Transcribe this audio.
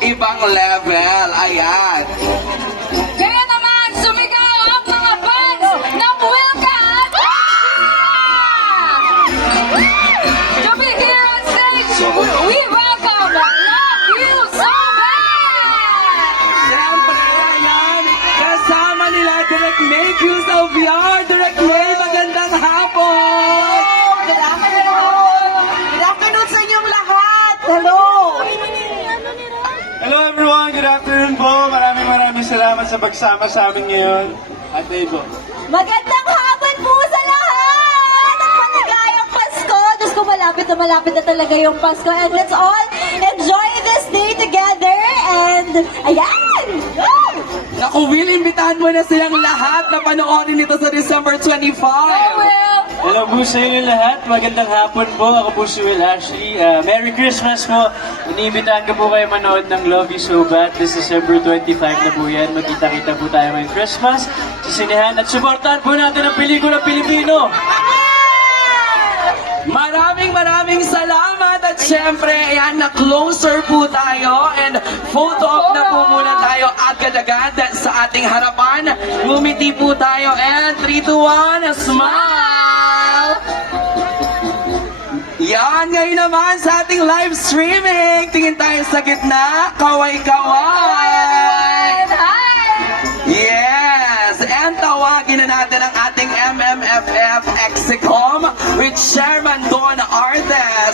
ibang level. Ayan. Kaya naman, sumigaw ang mga fans ng Wilcat! To be here on stage, we welcome Love You So Bad! Siyempre, ayan. Kasama nila Direct May Cruz of VR. Direct May, magandang hapon. Good afternoon! Good afternoon sa inyong lahat! Hello! Hello everyone, good afternoon po. Maraming salamat sa pagsama sa amin ngayon. At Dave. Magandang hapon po sa lahat! At maligayang Pasko! Diyos ko, malapit na talaga yung Pasko. And let's all enjoy this day together. And, ayan! Woo! Naku, Will, imbitahan mo na silang lahat na panoorin nito sa December 25. Will! Hello po sa inyo lahat. Magandang hapon po. Ako po si Will Ashley. Merry Christmas po. Iniimbitahan ko po kayo manood ng Love You So Bad. This December 25 na po yan. Magkita-kita po tayo ngayong Christmas sa sinehan. At supportahan po natin ang pelikula Pilipino. Maraming salamat at syempre, ayan, na closer po tayo and photo op na po muna tayo agad-agad sa ating harapan. Ngumiti po tayo and 3, 2, 1, smile! Yan, ngayon naman sa ating live streaming. Tingin tayo sa gitna. Kaway-kaway! Hi! Yes! And tawagin na natin ang ating MMFF Execom with Chairman Don Artes.